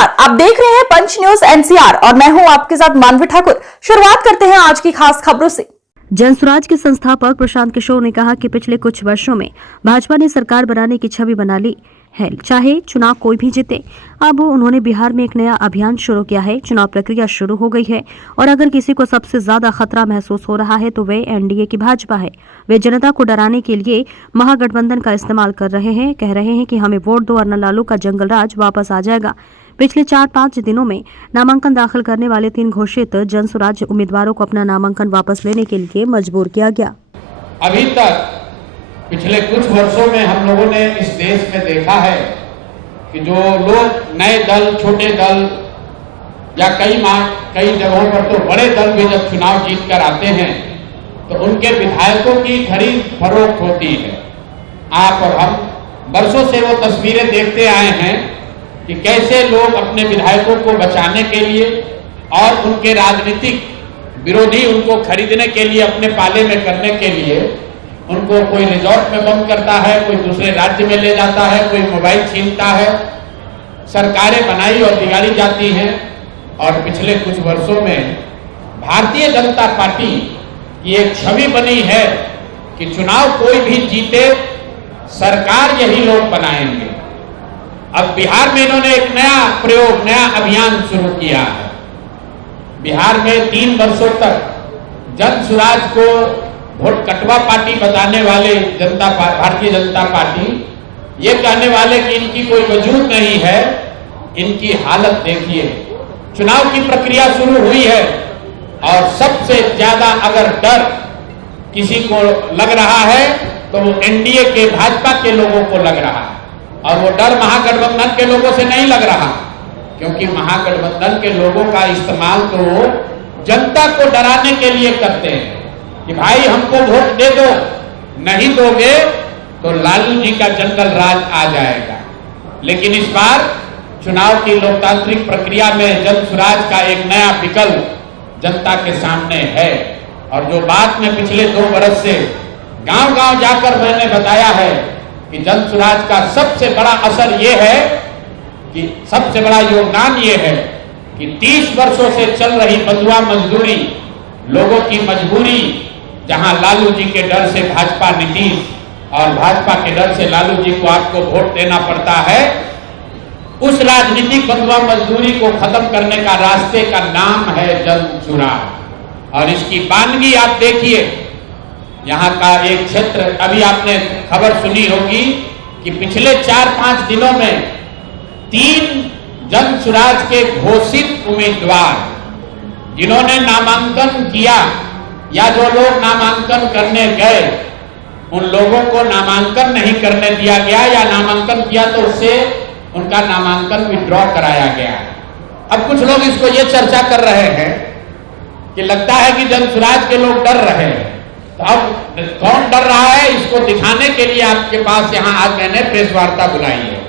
नमस्कार, आप देख रहे हैं पंच न्यूज एनसीआर और मैं हूं आपके साथ मानवी ठाकुर। शुरुआत करते हैं आज की खास खबरों से। जनसुराज के संस्थापक प्रशांत किशोर ने कहा कि पिछले कुछ वर्षों में भाजपा ने सरकार बनाने की छवि बना ली है, चाहे चुनाव कोई भी जीते। अब उन्होंने बिहार में एक नया अभियान शुरू किया है। चुनाव प्रक्रिया शुरू हो गई है और अगर किसी को सबसे ज्यादा खतरा महसूस हो रहा है तो वे एनडीए की भाजपा है। वे जनता को डराने के लिए महागठबंधन का इस्तेमाल कर रहे हैं। कह रहे हैं कि हमें वोट दो वरना लालू का जंगल राज वापस आ जाएगा। पिछले 4-5 दिनों में नामांकन दाखिल करने वाले 3 घोषित जनसुराज उम्मीदवारों को अपना नामांकन वापस लेने के लिए मजबूर किया गया। अभी तक पिछले कुछ वर्षों में हम लोगों ने इस देश में देखा है कि जो लोग नए दल, छोटे दल या कई जगहों पर तो बड़े दल भी जब चुनाव जीत कर आते हैं तो उनके विधायकों की खरीद फरोख्त होती है। आप और हम वर्षों से वो तस्वीरें देखते आए हैं कि कैसे लोग अपने विधायकों को बचाने के लिए और उनके राजनीतिक विरोधी उनको खरीदने के लिए, अपने पाले में करने के लिए उनको कोई रिजॉर्ट में बंद करता है, कोई दूसरे राज्य में ले जाता है, कोई मोबाइल छीनता है। सरकारें बनाई और बिगाड़ी जाती हैं। और पिछले कुछ वर्षों में भारतीय जनता पार्टी की एक छवि बनी है कि चुनाव कोई भी जीते, सरकार यही लोग बनाएंगे। अब बिहार में इन्होंने एक नया प्रयोग, नया अभियान शुरू किया है। बिहार में 3 वर्षों तक जनसुराज को वोट कटवा पार्टी बताने वाले भारतीय जनता पार्टी ये कहने वाले कि इनकी कोई वजूद नहीं है। इनकी हालत देखिए। चुनाव की प्रक्रिया शुरू हुई है और सबसे ज्यादा अगर डर किसी को लग रहा है तो वो एनडीए के, भाजपा के लोगों को लग रहा है। और वो डर महागठबंधन के लोगों से नहीं लग रहा, क्योंकि महागठबंधन के लोगों का इस्तेमाल तो जनता को डराने के लिए करते हैं कि भाई हमको वोट दे दो, नहीं दोगे तो लालू जी का जंगल राज आ जाएगा। लेकिन इस बार चुनाव की लोकतांत्रिक प्रक्रिया में जनसुराज का एक नया विकल्प जनता के सामने है। और जो बात में पिछले 2 वर्ष से गांव-गांव जाकर मैंने बताया है कि जनसुराज का सबसे बड़ा असर ये है कि सबसे बड़ा योगदान ये है कि 30 वर्षों से चल रही बंधुआ मजदूरी, लोगों की मजबूरी, जहां लालू जी के डर से भाजपा नीतीश और भाजपा के डर से लालू जी को आपको वोट देना पड़ता है, उस राजनीतिक बंधुआ मजदूरी को खत्म करने का रास्ते का नाम है जनसुराज। और इसकी बानगी आप देखिए। यहाँ का एक क्षेत्र, अभी आपने खबर सुनी होगी कि पिछले 4-5 दिनों में 3 जनसुराज के घोषित उम्मीदवार जिन्होंने नामांकन किया या जो लोग नामांकन करने गए, उन लोगों को नामांकन नहीं करने दिया गया या नामांकन किया तो उससे उनका नामांकन विड्रॉ कराया गया। अब कुछ लोग इसको ये चर्चा कर रहे हैं कि लगता है कि जनसुराज के लोग डर रहे हैं। तो अब कौन डर रहा है, इसको दिखाने के लिए आपके पास यहाँ आज मैंने प्रेस वार्ता बुलाई है।